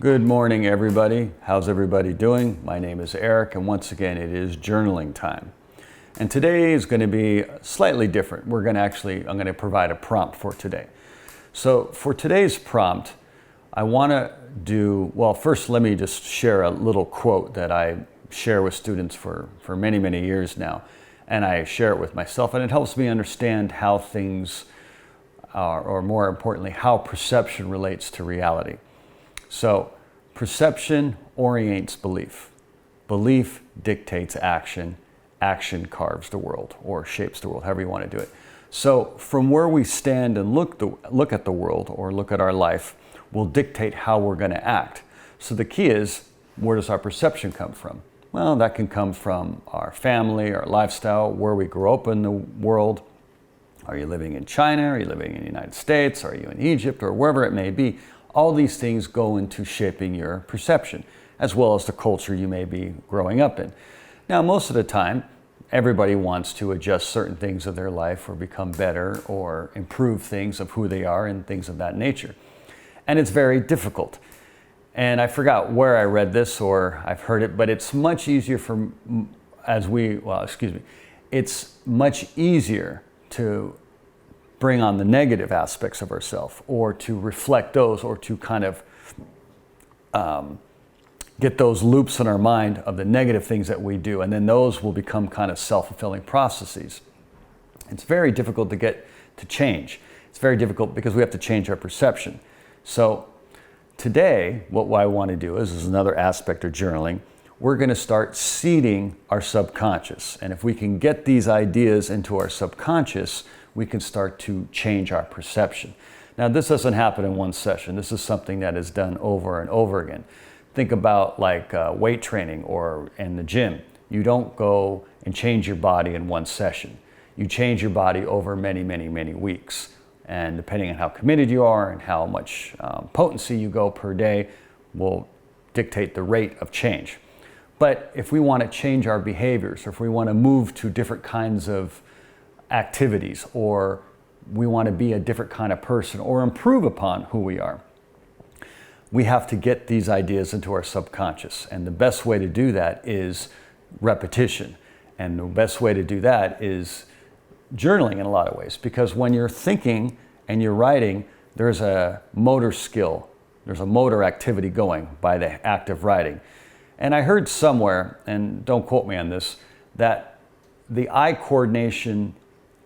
Good morning, everybody. How's everybody doing? My name is Eric, and once again, it is journaling time. And today is going to be slightly different. I'm going to provide a prompt for today. So for today's prompt, I want to first let me just share a little quote that I share with students for many, many years now. And I share it with myself, and it helps me understand how things are, or more importantly, how perception relates to reality. So, perception orients belief. Belief dictates action. Action carves the world, or shapes the world, however you want to do it. So, from where we stand and look at the world, or look at our life, will dictate how we're going to act. So the key is, where does our perception come from? Well, that can come from our family, our lifestyle, where we grew up in the world. Are you living in China? Are you living in the United States? Are you in Egypt? Or wherever it may be. All these things go into shaping your perception, as well as the culture you may be growing up in. Now, most of the time, everybody wants to adjust certain things of their life or become better or improve things of who they are and things of that nature. And it's very difficult. And I forgot where I read this or I've heard it, but it's much easier it's much easier to bring on the negative aspects of ourselves, or to reflect those, or to kind of get those loops in our mind of the negative things that we do, and then those will become kind of self-fulfilling processes. It's very difficult to get to change. It's very difficult because we have to change our perception. So today, what I want to do is another aspect of journaling. We're going to start seeding our subconscious, and if we can get these ideas into our subconscious, we can start to change our perception. Now, this doesn't happen in one session. This is something that is done over and over again. Think about like weight training or in the gym. You don't go and change your body in one session. You change your body over many, many, many weeks. And depending on how committed you are and how much potency you go per day will dictate the rate of change. But if we want to change our behaviors, or if we want to move to different kinds of activities, or we want to be a different kind of person, or improve upon who we are, we have to get these ideas into our subconscious. And the best way to do that is repetition. And the best way to do that is journaling in a lot of ways, because when you're thinking and you're writing, there's a motor skill, there's a motor activity going by the act of writing. And I heard somewhere, and don't quote me on this, that the eye coordination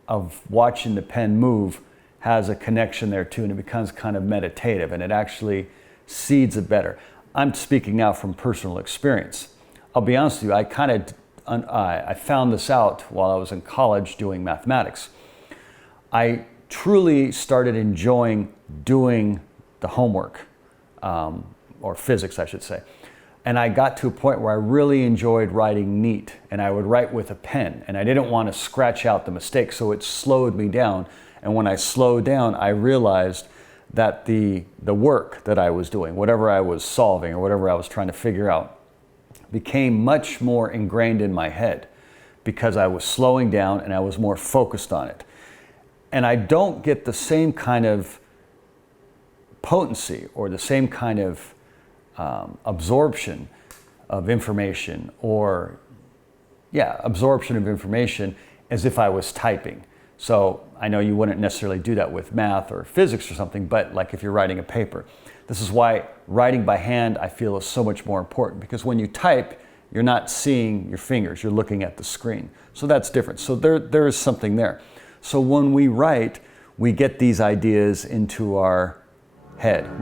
of watching the pen move has a connection there too, and it becomes kind of meditative, and it actually seeds it better. I'm speaking now from personal experience. I'll be honest with you, I found this out while I was in college doing mathematics. I truly started enjoying doing the homework, or physics, I should say. And I got to a point where I really enjoyed writing neat, and I would write with a pen, and I didn't want to scratch out the mistakes, so it slowed me down. And when I slowed down, I realized that the work that I was doing, whatever I was solving or whatever I was trying to figure out, became much more ingrained in my head because I was slowing down and I was more focused on it. And I don't get the same kind of potency or the same kind of absorption of information, as if I was typing. So I know you wouldn't necessarily do that with math or physics or something, but like if you're writing a paper. This is why writing by hand, I feel, is so much more important, because when you type, you're not seeing your fingers, you're looking at the screen. So that's different. So there is something there. So when we write, we get these ideas into our head.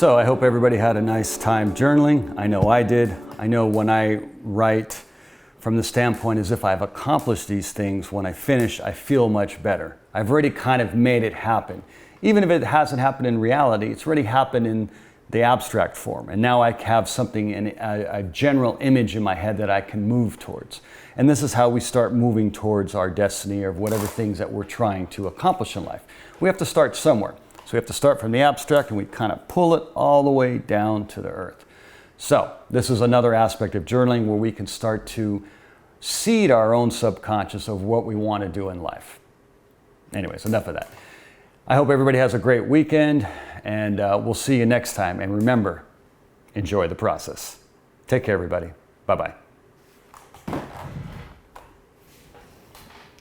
So I hope everybody had a nice time journaling. I know I did. I know when I write from the standpoint as if I've accomplished these things, when I finish, I feel much better. I've already kind of made it happen. Even if it hasn't happened in reality, it's already happened in the abstract form. And now I have something, in a general image in my head that I can move towards. And this is how we start moving towards our destiny or whatever things that we're trying to accomplish in life. We have to start somewhere. So we have to start from the abstract and we kind of pull it all the way down to the earth. So this is another aspect of journaling where we can start to seed our own subconscious of what we want to do in life. Anyways, enough of that. I hope everybody has a great weekend, and we'll see you next time. And remember, enjoy the process. Take care, everybody. Bye-bye.